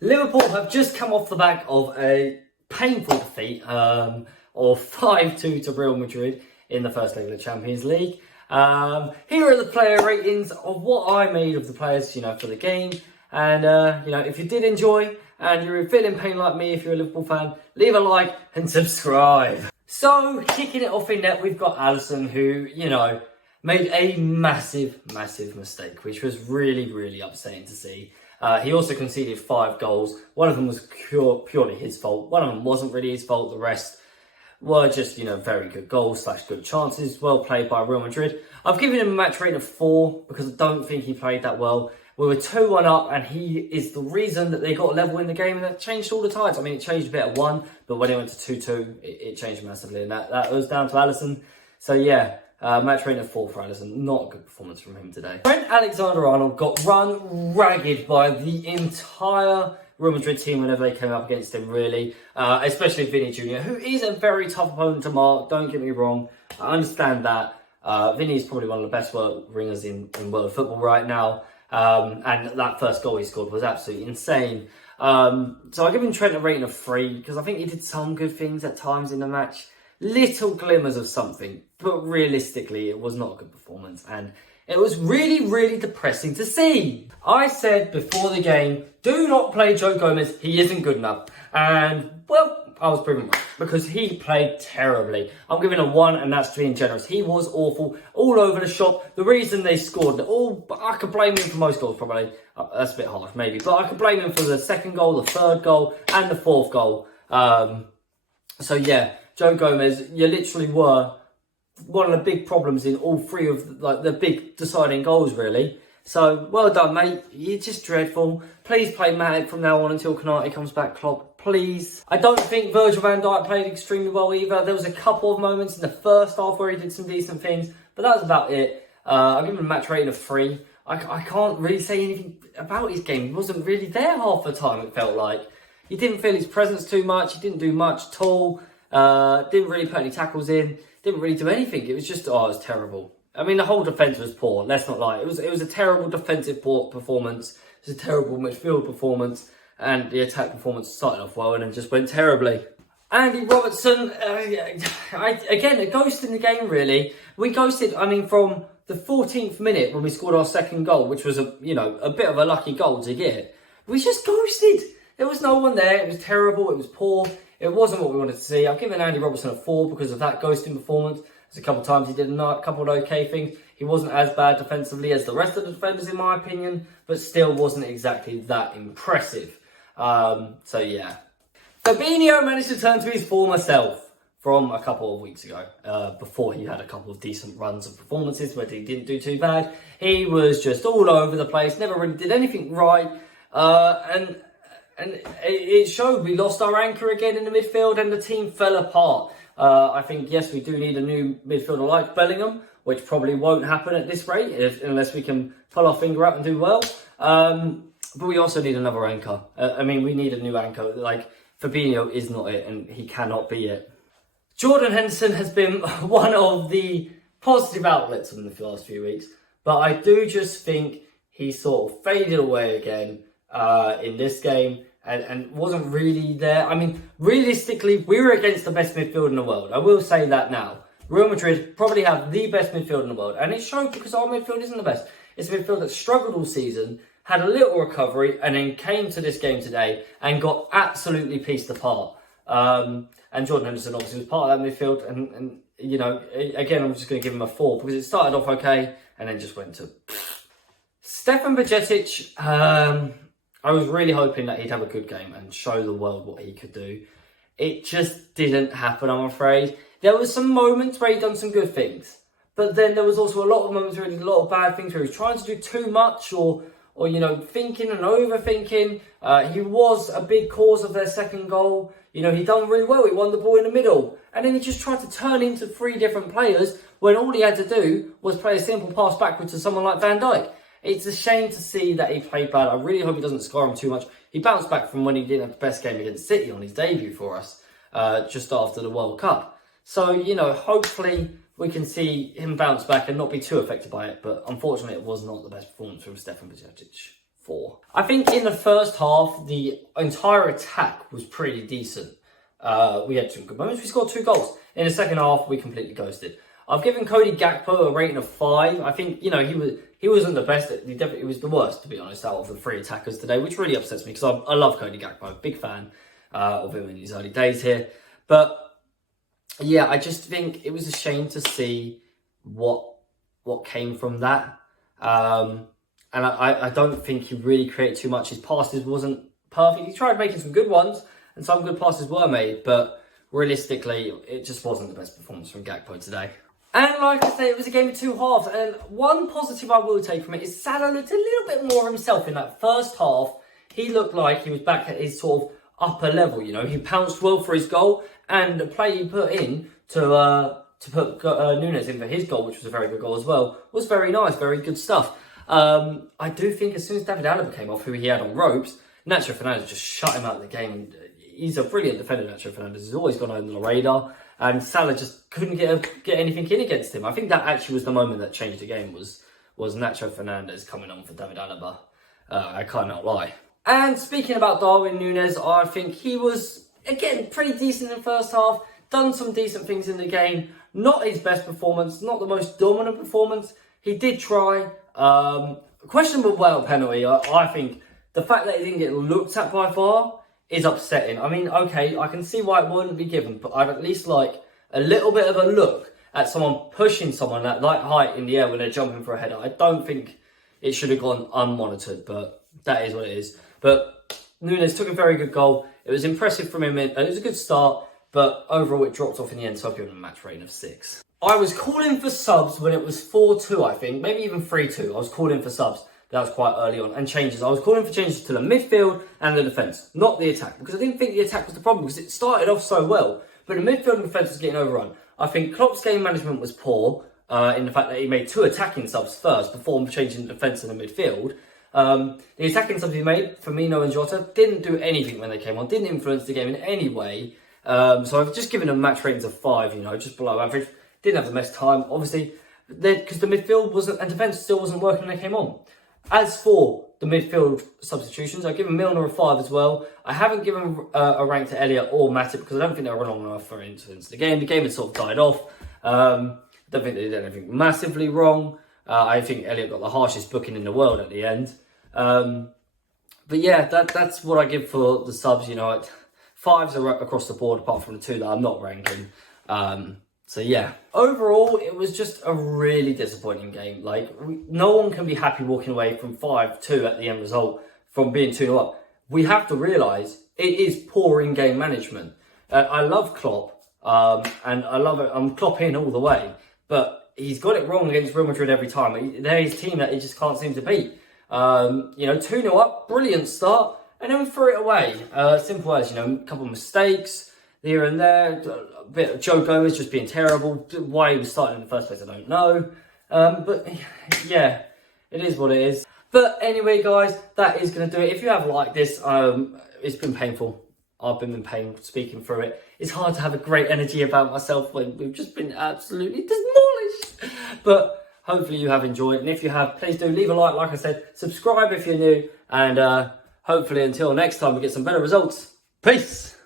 Liverpool have just come off the back of a painful defeat of 5-2 to Real Madrid in the first leg of the Champions League. Here are the player ratings of what I made of the players, for the game. And, if you did enjoy and you're feeling pain like me, if you're a Liverpool fan, leave a like and subscribe. So, kicking it off in net, we've got Alisson, who, made a massive mistake, which was really, really upsetting to see. He also conceded 5 goals. One of them was purely his fault. One of them wasn't really his fault. The rest were just, very good goals / good chances. Well played by Real Madrid. I've given him a match rating of 4 because I don't think he played that well. We were 2-1 up, and he is the reason that they got level in the game, and that changed all the tides. I mean, it changed a bit at 1, but when it went to 2-2, it changed massively, and that was down to Alisson. So yeah, match rating of 4 for Alisson. Not a good performance from him today. Trent Alexander-Arnold got run ragged by the entire Real Madrid team whenever they came up against him, really. Especially Vinny Jr., who is a very tough opponent to mark, don't get me wrong. I understand that. Vinny is probably one of the best ringers in world football right now. And that first goal he scored was absolutely insane. So I give him Trent a rating of 3 because I think he did some good things at times in the match. Little glimmers of something, but realistically it was not a good performance, and it was really, really depressing to see. I said before the game, do not play Joe Gomez, he isn't good enough. And, well, I was proven right, because he played terribly. I'm giving a 1, and that's being generous. He was awful, all over the shop. The reason they scored, I could blame him for most goals, probably. That's a bit harsh, maybe. But I could blame him for the second goal, the third goal, and the fourth goal. So, yeah, Joe Gomez, you literally were one of the big problems in all 3 of the big deciding goals, really. So, well done, mate. You're just dreadful. Please play Matic from now on until Konate comes back, Klopp. Please. I don't think Virgil van Dijk played extremely well either. There was a couple of moments in the first half where he did some decent things, but that was about it. I give him a match rating of 3. I can't really say anything about his game. He wasn't really there half the time, it felt like. You didn't feel his presence too much. He didn't do much at all. Didn't really put any tackles in. Didn't really do anything. It was just, it was terrible. I mean, the whole defence was poor. Let's not lie. It was a terrible defensive performance. It was a terrible midfield performance. And the attack performance started off well and then just went terribly. Andy Robertson, again, a ghost in the game, really. We ghosted, from the 14th minute when we scored our second goal, which was a bit of a lucky goal to get. We just ghosted. There was no one there. It was terrible. It was poor. It wasn't what we wanted to see. I've given Andy Robertson a 4 because of that ghosting performance. There's a couple of times he did a couple of okay things. He wasn't as bad defensively as the rest of the defenders, in my opinion, but still wasn't exactly that impressive. So yeah. Fabinho managed to turn to his former self from a couple of weeks ago, before he had a couple of decent runs of performances where he didn't do too bad. He was just all over the place, never really did anything right, and it showed. We lost our anchor again in the midfield and the team fell apart. I think, yes, we do need a new midfielder like Bellingham, which probably won't happen at this rate unless we can pull our finger out and do well. But we also need another anchor. We need a new anchor. Fabinho is not it, and he cannot be it. Jordan Henderson has been one of the positive outlets in the last few weeks, but I do just think he sort of faded away again in this game and wasn't really there. Realistically, we were against the best midfield in the world. I will say that now. Real Madrid probably have the best midfield in the world, and it showed because our midfield isn't the best. It's a midfield that struggled all season, had a little recovery, and then came to this game today and got absolutely pieced apart. And Jordan Henderson obviously was part of that midfield. And again, I'm just going to give him a 4 because it started off okay and then just went to... Stefan Bajcetic, I was really hoping that he'd have a good game and show the world what he could do. It just didn't happen, I'm afraid. There was some moments where he'd done some good things, but then there was also a lot of moments where he did a lot of bad things, where he was trying to do too much or thinking and overthinking. He was a big cause of their second goal. He done really well. He won the ball in the middle. And then he just tried to turn into 3 different players when all he had to do was play a simple pass backwards to someone like Van Dijk. It's a shame to see that he played bad. I really hope he doesn't score him too much. He bounced back from when he didn't have the best game against City on his debut for us, just after the World Cup. So, hopefully we can see him bounce back and not be too affected by it. But unfortunately, it was not the best performance from Stefan Bajcetic 4. I think in the first half, the entire attack was pretty decent. We had some good moments. We scored 2 goals. In the second half, we completely ghosted. I've given Cody Gakpo a rating of 5. I think, you know, he wasn't the best. He was the worst, to be honest, out of the 3 attackers today, which really upsets me because I love Cody Gakpo. Big fan of him in his early days here. But yeah, I just think it was a shame to see what came from that. And I don't think he really created too much. His passes wasn't perfect. He tried making some good ones, and some good passes were made, but realistically, it just wasn't the best performance from Gakpo today. And like I say, it was a game of 2 halves, and one positive I will take from it is Salah looked a little bit more himself in that first half. He looked like he was back at his sort of upper level, you know. He pounced well for his goal, and the play he put in to put Núñez in for his goal, which was a very good goal as well, was very nice, very good stuff. I do think as soon as David Alaba came off, who he had on ropes, Nacho Fernandes just shut him out of the game. He's a brilliant defender, Nacho Fernandes. He's always gone under the radar, and Salah just couldn't get anything in against him. I think that actually was the moment that changed the game, was Nacho Fernandes coming on for David Alaba. I cannot lie. And speaking about Darwin Núñez, I think he was, again, pretty decent in the first half, done some decent things in the game. Not his best performance, not the most dominant performance. He did try. Questionable penalty. I think the fact that he didn't get looked at by VAR is upsetting. I mean, okay, I can see why it wouldn't be given, but I'd at least like a little bit of a look at someone pushing someone at that height in the air when they're jumping for a header. I don't think it should have gone unmonitored, but that is what it is. But Núñez took a very good goal. It was impressive from him. It was a good start, but overall it dropped off in the end, so I've given him a match rating of 6. I was calling for subs when it was 4-2, I think, maybe even 3-2. I was calling for subs. That was quite early on. And changes. I was calling for changes to the midfield and the defence, not the attack. Because I didn't think the attack was the problem, because it started off so well. But the midfield and defence was getting overrun. I think Klopp's game management was poor, in the fact that he made 2 attacking subs first before changing the defence and the midfield. The attacking subs he made, Firmino and Jota, didn't do anything when they came on, didn't influence the game in any way. So I've just given them match ratings of 5, you know, just below average. Didn't have the best time, obviously, because the midfield wasn't, and defence still wasn't working when they came on. As for the midfield substitutions, I've given Milner a 5 as well. I haven't given a rank to Elliott or Matip because I don't think they were long enough for influence the game. The game had sort of died off. Don't think they did anything massively wrong. I think Elliott got the harshest booking in the world at the end. But yeah, that's what I give for the subs. You know, 5s are across the board apart from the 2 that I'm not ranking. So yeah, overall, it was just a really disappointing game. Like, no one can be happy walking away from 5-2 at the end result from being 2-0 up. We have to realise it is poor in-game management. I love Klopp, and I love it. I'm Klopp in all the way, but he's got it wrong against Real Madrid every time. They're his team that he just can't seem to beat. You know, 2-0 up, brilliant start, and then we threw it away. Simple as, you know, a couple of mistakes here and there, a bit of Joe Gomez just being terrible. Why he was starting in the first place, I don't know. But yeah, it is what it is. But anyway, guys, that is going to do it. If you have liked this, it's been painful. I've been in pain speaking through it. It's hard to have a great energy about myself when we've just been absolutely demolished. But hopefully you have enjoyed. And if you have, please do leave a like I said. Subscribe if you're new. And hopefully until next time we get some better results. Peace.